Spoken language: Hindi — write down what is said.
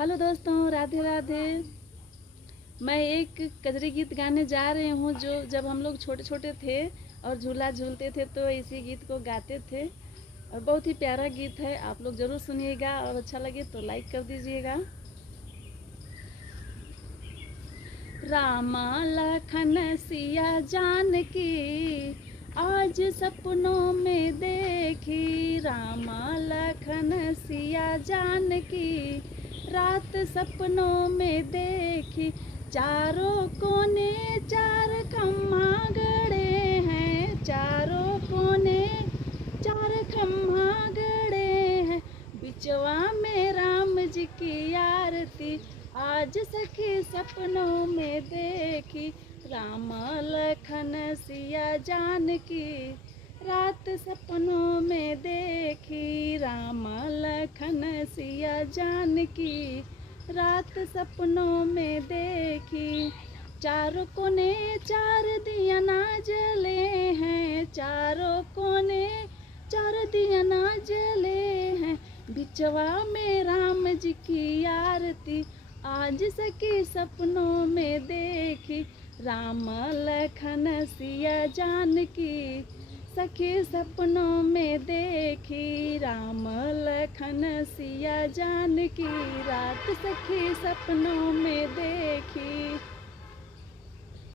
हेलो दोस्तों, राधे राधे। मैं एक कजरी गीत गाने जा रही हूँ जो जब हम लोग छोटे छोटे थे और झूला झूलते थे तो इसी गीत को गाते थे। और बहुत ही प्यारा गीत है, आप लोग ज़रूर सुनिएगा और अच्छा लगे तो लाइक कर दीजिएगा। रामा लखन सिया जानकी आज सपनों में देखी, रामा लखन सिया जानकी रात सपनों में देखी। चारों कोने चार खम्हा गड़े हैं, चारों कोने चार खम्हा गड़े हैं, बिचवा में राम जी की आरती आज सखी सपनों में देखी। राम लखन सिया जानकी रात सपनों में देखी, राम लखन सिया जानकी रात सपनों में देखी। चारों कोने चार दिया ना जले हैं, चारों कोने चार दिया ना जले हैं, बिचवा में राम जी की आरती आज सखी सपनों में देखी। राम लखन सिया जानकी सखी सपनों में देखी, राम लखन सिया जानकी रात सखी सपनों में देखी।